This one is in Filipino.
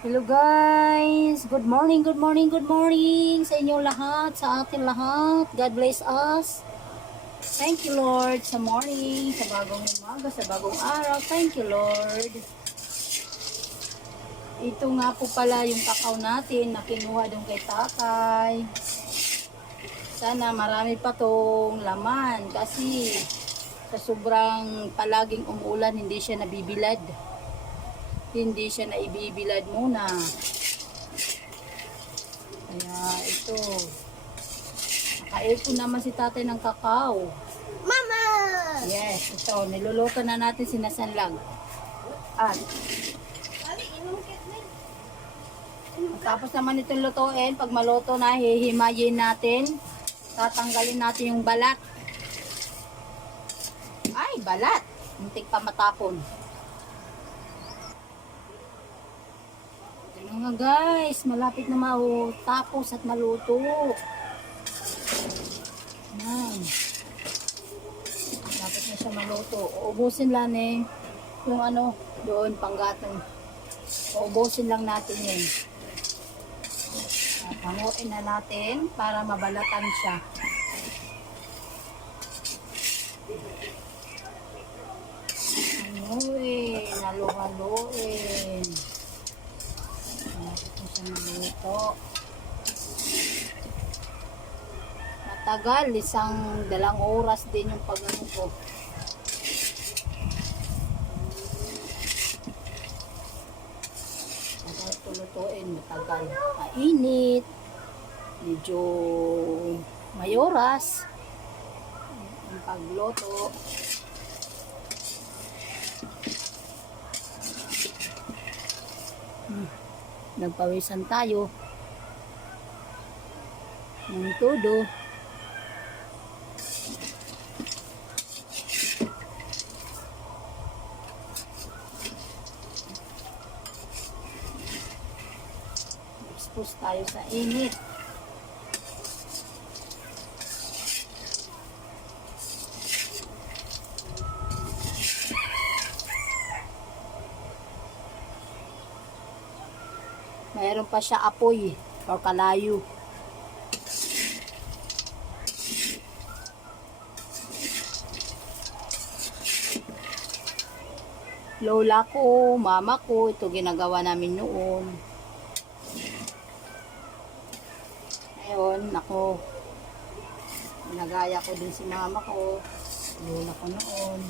Hello guys! Good morning, good morning, good morning sa inyo lahat, sa atin lahat. God bless us. Thank you Lord sa morning, sa bagong umaga, sa bagong araw. Thank you Lord. Ito nga po pala yung kakao natin na kinuha doon kay tatay. Sana marami pa tong laman kasi sa sobrang palaging umuulan hindi siya nabibilad hindi siya naibibilad muna. Kaya ito, nakaipon naman si tatay ng kakao. Mama! Yes, ito, niluluto na natin sinasanlag. At, tapos naman itong lutuin, pag maluto na, hihimayin natin. Tatanggalin natin yung balat. Ay, balat! Muntik pa matapon. Ito na guys, malapit na matapos at maluto. Yan. Dapat na siya maluto. Uubusin lang eh. Yung ano, doon, panggatong. Uubusin lang natin yun. At hanguin na natin para mabalatan siya. Hanguin, halo-haloin. Na siya maluto. Matagal, isang dalang oras din yung pag ano ko. Matagal tulutuin, matagal. Mainit. Medyo may oras. Ang pagluto. Nagpawisan tayo. Ng todo. Expose tayo sa init. Mayroon pa siya apoy or kalayo. Lola ko, mama ko, ito ginagawa namin noon. Ngayon, ako, nagaya ko din si mama ko, lola ko noon.